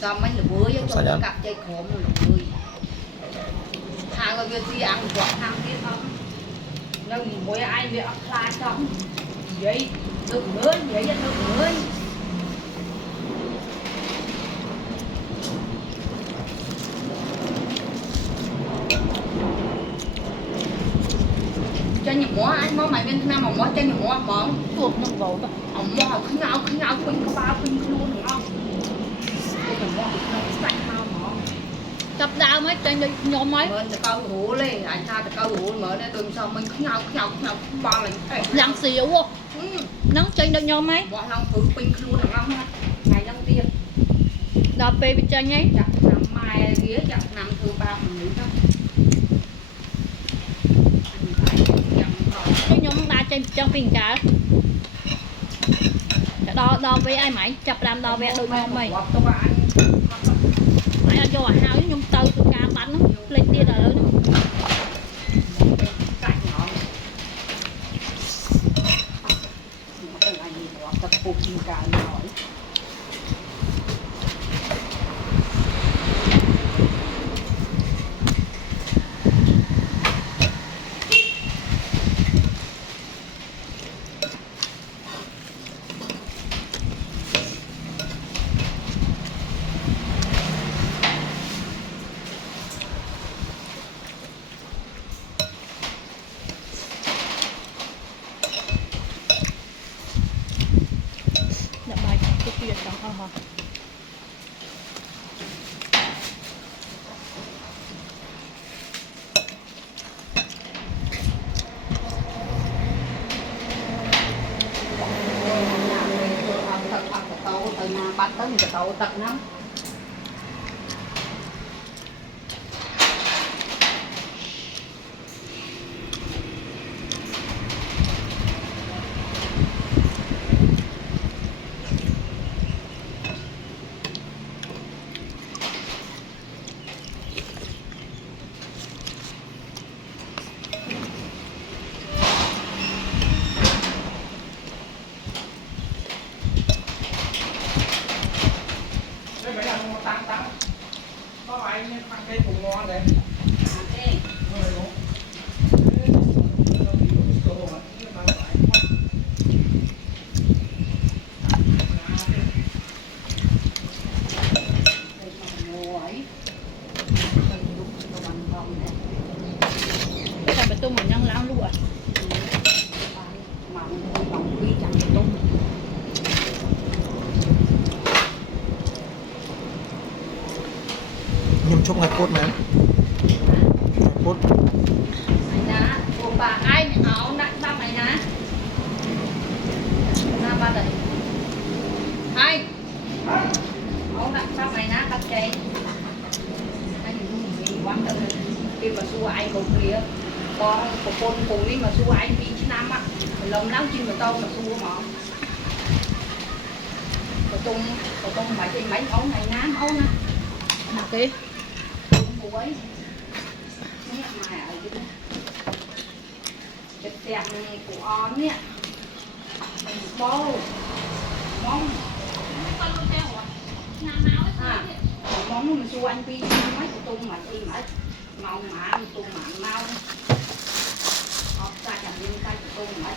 Cho mấy là bưởi cho nó cặp dây khổm là bưởi hàng ở Việt Nam ăn quả hàng kia không nhưng mỗi ai bị ấp lai xong vậy được mới vậy là được mới cho nhiều mỏ anh mỏ mày bên Nam mà mỏ cho nhiều mỏ mỏ tuột nó vào đó ông mỏ khinh ngao khinh có bao khinh luôn đúng không tập đào mấy trên đi nhóm mấy mình câu hủ lên anh ta câu hủ mở đây tôi sao mình khinh ngao ba lần lăng xỉu vô nắng trên được nhóm mấy bỏ lòng thử pin luôn được không ngày năm tiên đào pe bị chân ấy chặt năm mai ghế chặt năm thứ ba mình nữa cái nhóm đa trên trong phiên cả đo với ai mày chập làm đo vẽ đôi nhóm mày mày cho hao với nhóm tơ tôi ca bánh lên tia là lớn sầu tật lắm. Cái phải là mua tăng tăng có ai ăn cái cùng ngon đấy Ok. rồi đúng Đây mà ngồi ấy. Đây đúng cho bằng vòng này. Cái bê tông mà nhân lao luôn à. Mà vòng quy chẳng được tung. nhâm chúc ngày cốt này ngày cốt Mày ná, của bà ai áo nặng ba mày ná. Ra ba đây. Hai. Áo nặng ba mày ná cắt cháy. Anh gì quan tâm khi mà xua ai cầu kia. Con của con cùng đi mà xua ai đi chứ năm á. Lồng lắm chim mà tông mà xua mà. Của tung mày thì mấy áo này ná áo nè. Ok. Tung ấy. Nè mày ở dưới. Cái tiệm của on nè. Bô. Mong. À, mong mình xua anh pi mấy của tung mà đi mà mau mà tung mà mau. Học ra chẳng liên tay của tung mà